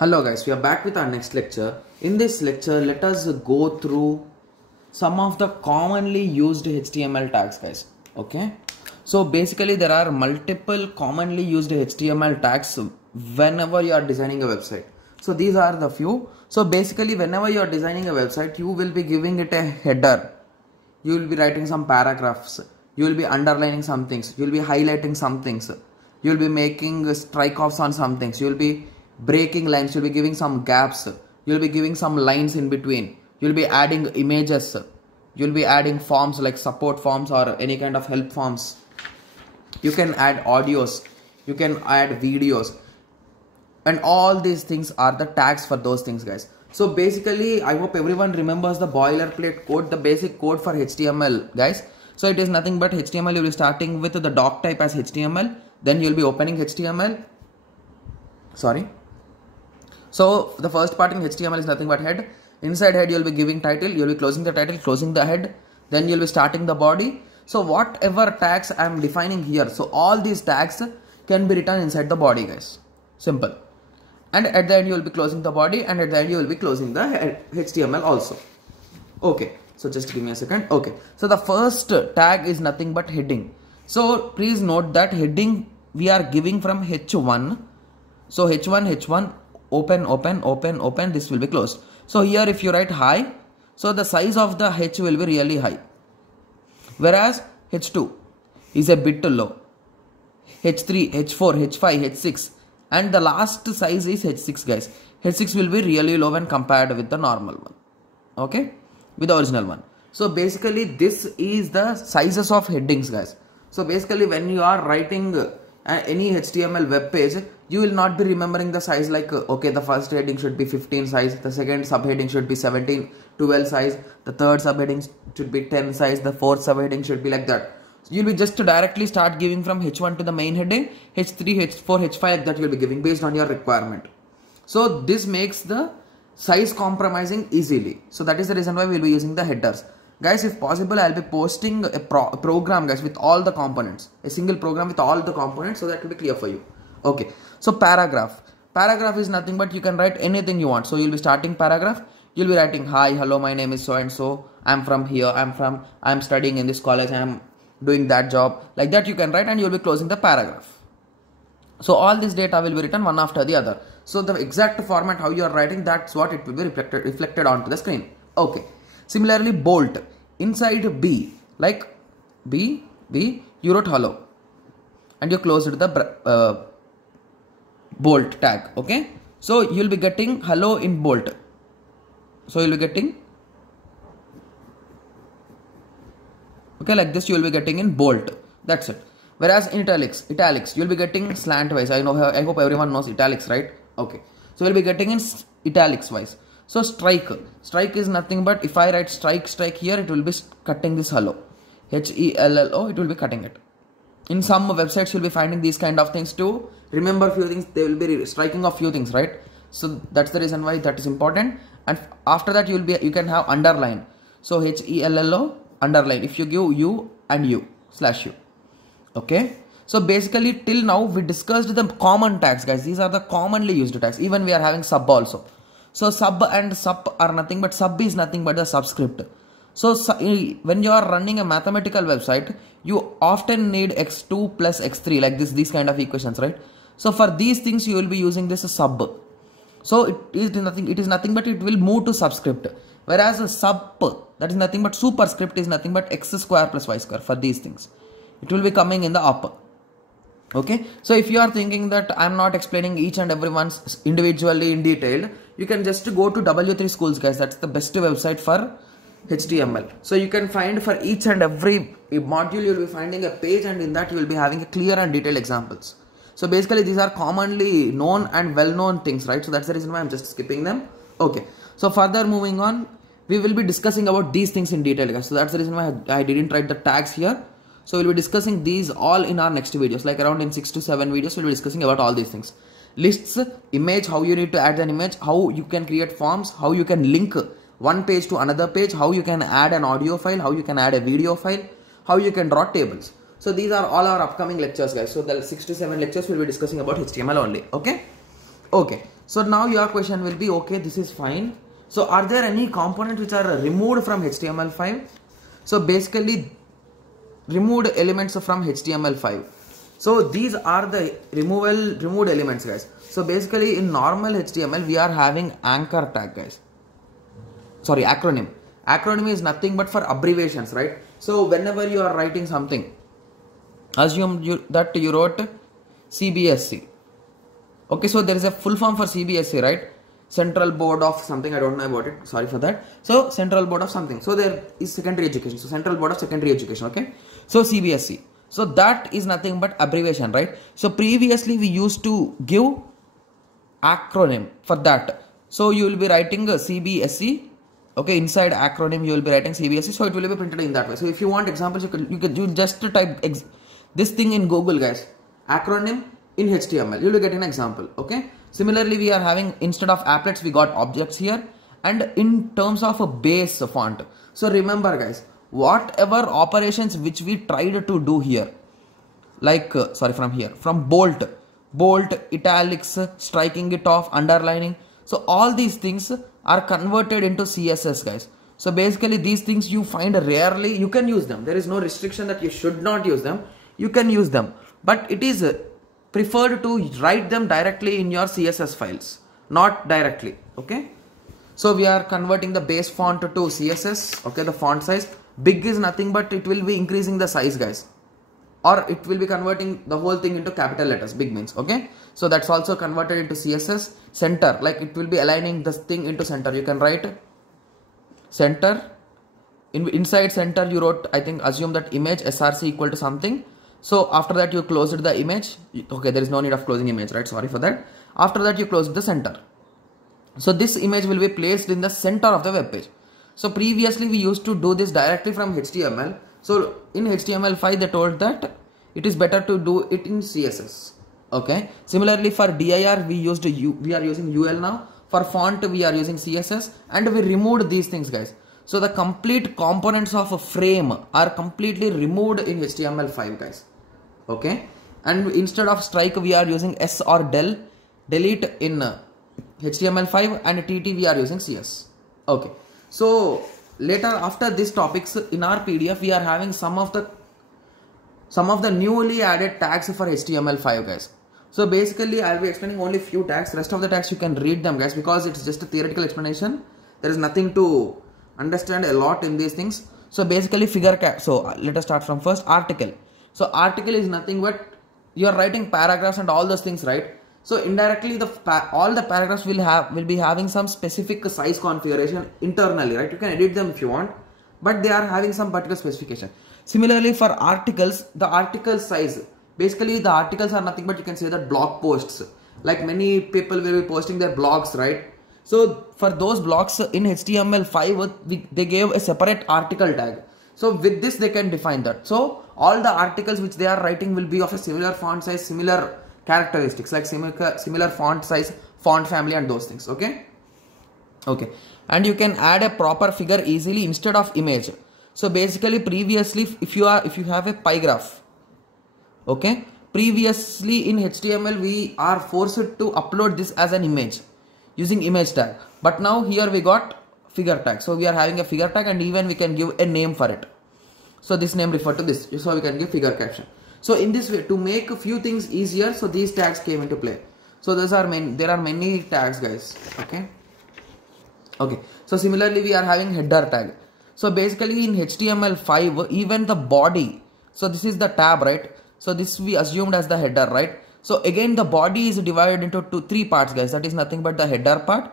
Hello guys, we are back with our next lecture. In this lecture, let us go through some of the commonly used HTML tags, guys. Okay. So basically there are multiple commonly used HTML tags whenever you are designing a website. So these are the few. So basically whenever you are designing a website, you will be giving it a header. You will be writing some paragraphs. You will be underlining some things. You will be highlighting some things. You will be making strike offs on some things. You will be breaking lines. You will be giving some gaps. You will be giving some lines in between. You will be adding images. You will be adding forms like support forms or any kind of help forms. You can add audios. You can add videos. And all these things are the tags for those things, guys. So basically, I hope everyone remembers the boilerplate code, the basic code for HTML, guys. So it is nothing but HTML. You will be starting with the doc type as HTML. Then you will be opening HTML. So the first part in HTML is nothing but head. Inside head, you will be giving title. You will be closing the title, closing the head. Then you will be starting the body. So whatever tags I am defining here, so all these tags can be written inside the body, guys. Simple. And at the end you will be closing the body, and at the end you will be closing the HTML also. Okay, so just give me a second. Okay, so the first tag is nothing but heading. So please note that heading we are giving from H1. So H1, open, this will be closed. So here if you write hi, so the size of the H will be really high. Whereas H2 is a bit low. H3, H4, H5, H6. And the last size is H6, guys. H6 will be really low when compared with the normal one. Okay? With the original one. So basically this is the sizes of headings, guys. So basically when you are writing any HTML web page, you will not be remembering the size like, okay, the first heading should be 15 size, the second subheading should be 17, 12 size, the third subheading should be 10 size, the fourth subheading should be like that. You will be just directly start giving from H1 to the main heading, H3, H4, H5 like that you will be giving based on your requirement. So this makes the size compromising easily. So that is the reason why we will be using the headers. Guys, if possible, I will be posting a program, guys, with all the components. A single program with all the components, so that will be clear for you. Okay. So paragraph. Paragraph is nothing but you can write anything you want. So you will be starting paragraph. You will be writing, hi, hello, my name is so and so. I am from here. I am studying in this college. I am doing that job. Like that you can write, and you will be closing the paragraph. So all this data will be written one after the other. So the exact format how you are writing, that's what it will be reflected onto the screen. Okay. Similarly, bolt. Inside B, like B, you wrote hello. And you closed the bolt tag. Okay. So you will be getting hello in bolt. So you will be getting, okay, like this you will be getting in bold. That's it. Whereas in italics, you will be getting slant wise. I hope everyone knows italics, right? Okay. So you will be getting in italics wise. So strike is nothing but if I write strike here, it will be cutting this hello. HELLO, it will be cutting it. In some websites, you'll be finding these kind of things to remember few things. They will be striking off few things, right? So that's the reason why that is important. And after that, you can have underline. So HELLO, underline. If you give U and U /U. Okay. So basically till now we discussed the common tags, guys. These are the commonly used tags. Even we are having sub also. So sub and sub are nothing but sub is nothing but the subscript. So when you are running a mathematical website, you often need x2 plus x3 like these kind of equations, right? So for these things you will be using this sub. So it is nothing but it will move to subscript. Whereas a sub, that is nothing but superscript, is nothing but x square plus y square for these things. It will be coming in the up. Okay. So if you are thinking that I am not explaining each and every one individually in detail, you can just go to W3 Schools, guys. That's the best website for HTML. So you can find for each and every module, you will be finding a page, and in that you will be having a clear and detailed examples. So basically these are commonly known and well-known things, right? So that's the reason why I'm just skipping them. Okay. So further moving on, we will be discussing about these things in detail, guys. So that's the reason why I didn't write the tags here. So we'll be discussing these all in our next videos, like around in 6 to 7 videos, we'll be discussing about all these things. Lists, image, how you need to add an image, how you can create forms, how you can link one page to another page, how you can add an audio file, how you can add a video file, how you can draw tables. So these are all our upcoming lectures, guys. So the 6 to 7 lectures we'll be discussing about HTML only. Okay. So now your question will be, okay, this is fine. So are there any components which are removed from HTML5? So basically removed elements from HTML5. So these are the removed elements, guys. So basically in normal HTML we are having anchor tag, guys. Sorry, acronym. Acronym is nothing but for abbreviations, right? So whenever you are writing something, assume that you wrote CBSE. Okay, so there is a full form for CBSE, right? Central Board of something, I don't know about it, sorry for that. So Central Board of something. So there is secondary education. So Central Board of Secondary Education, okay? So CBSE. So that is nothing but abbreviation, right? So previously we used to give acronym for that. So you will be writing a CBSE. Okay, inside acronym you will be writing CBSE. So it will be printed in that way. So if you want examples, you just type this thing in Google, guys. Acronym in HTML. You will get an example. Okay. Similarly, we are having, instead of applets, we got objects here. And in terms of a base font. So remember, guys, whatever operations which we tried to do here, like from bold, italics, striking it off, underlining. So all these things are converted into CSS, guys. So basically these things you find rarely, you can use them. There is no restriction that you should not use them. You can use them, but it is preferred to write them directly in your CSS files, not directly. Okay. So we are converting the base font to CSS. Okay. The font size big is nothing but it will be increasing the size, guys, or it will be converting the whole thing into capital letters. Big means, okay. So that's also converted into CSS. Center, like it will be aligning this thing into center. You can write center. Inside center you wrote, I think, assume that image src equal to something. So after that you closed the image. Okay, there is no need of closing image, right? Sorry for that. After that you closed the center. So this image will be placed in the center of the web page. So previously we used to do this directly from HTML. So in HTML5 they told that it is better to do it in CSS. Okay. Similarly for dir we are using UL now. For font we are using CSS, and we removed these things, guys. So the complete components of a frame are completely removed in HTML5, guys. Okay. And instead of strike we are using S or delete in HTML5, and TT we are using CS. Okay. So later after these topics in our PDF we are having some of the newly added tags for HTML5, guys. So basically I'll be explaining only few tags. Rest of the tags you can read them, guys, because it's just a theoretical explanation. There is nothing to understand a lot in these things. So basically so let us start from first, article. So article is nothing but you are writing paragraphs and all those things, right? So indirectly all the paragraphs will be having some specific size configuration internally, right? You can edit them if you want, but they are having some particular specification. Similarly for articles, the article size, basically the articles are nothing but you can say that blog posts, like many people will be posting their blogs, right? So for those blogs in HTML5 they gave a separate article tag. So with this they can define that. So all the articles which they are writing will be of a similar font size, similar characteristics, like similar font size, font family, and those things. Okay. And you can add a proper figure easily instead of image. So basically previously if you have a pie graph, okay, previously in HTML we are forced to upload this as an image using image tag, but now here we got figure tag. So we are having a figure tag, and even we can give a name for it. So this name refer to this, so we can give figure caption. So in this way, to make a few things easier, so these tags came into play. So there are many tags, guys. Okay. So similarly we are having header tag. So basically in HTML5 even the body, so this is the tab, right? So this we assumed as the header, right? So again the body is divided into three parts, guys. That is nothing but the header part,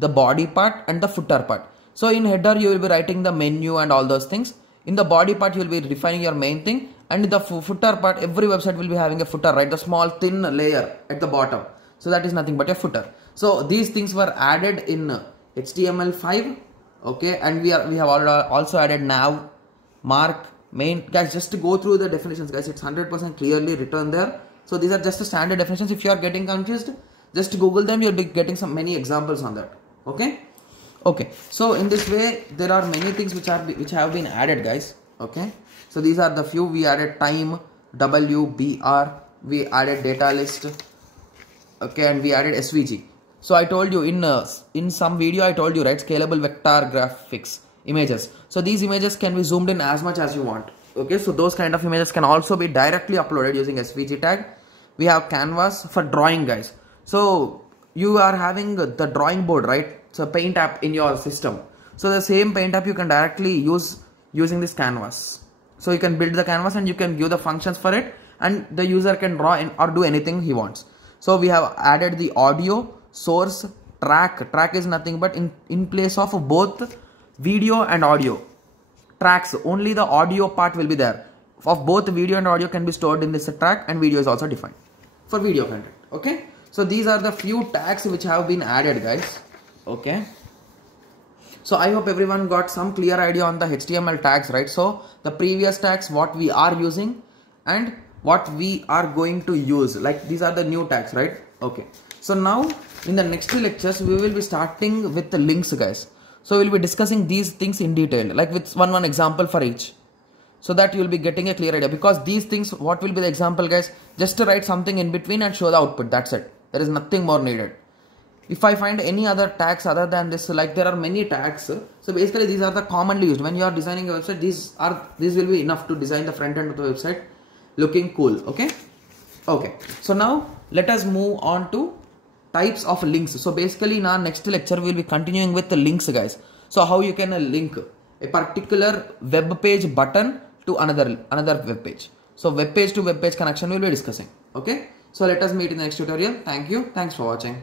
the body part, and the footer part. So in header you will be writing the menu and all those things. In the body part you will be defining your main thing, and in the footer part every website will be having a footer, right? The small thin layer at the bottom. So that is nothing but a footer. So these things were added in HTML5. Okay, and we have also added nav, mark, main. Guys, just to go through the definitions, guys, it's 100% clearly written there. So these are just the standard definitions. If you are getting confused, just Google them. You'll be getting many examples on that. Okay. So in this way, there are many things which have been added, guys. Okay. So these are the few. We added time, WBR. We added data list. Okay, and we added SVG. So I told you in some video I told you, right, scalable vector graphics images. So these images can be zoomed in as much as you want. Okay, so those kind of images can also be directly uploaded using SVG tag. We have canvas for drawing, guys. So you are having the drawing board, right? So paint app in your system. So the same paint app you can directly use using this canvas. So you can build the canvas and you can give the functions for it, and the user can draw in or do anything he wants. So we have added the audio source track. Track is nothing but in place of both video and audio tracks, only the audio part will be there. Of both video and audio can be stored in this track, and video is also defined for video content. Okay, so these are the few tags which have been added, guys. Okay, so I hope everyone got some clear idea on the HTML tags, right? So the previous tags what we are using and what we are going to use, like these are the new tags, right? Okay, so now in the next lectures we will be starting with the links, guys. So we'll be discussing these things in detail, like with one example for each, so that you will be getting a clear idea. Because these things, what will be the example, guys? Just to write something in between and show the output, that's it. There is nothing more needed. If I find any other tags other than this, like there are many tags, so basically these are the commonly used when you are designing a website. These will be enough to design the front end of the website looking cool. Okay, so now let us move on to types of links. So basically in our next lecture we will be continuing with the links, guys. So how you can link a particular web page button to another web page. So web page to web page connection we will be discussing. Okay, so let us meet in the next tutorial. Thank you, thanks for watching.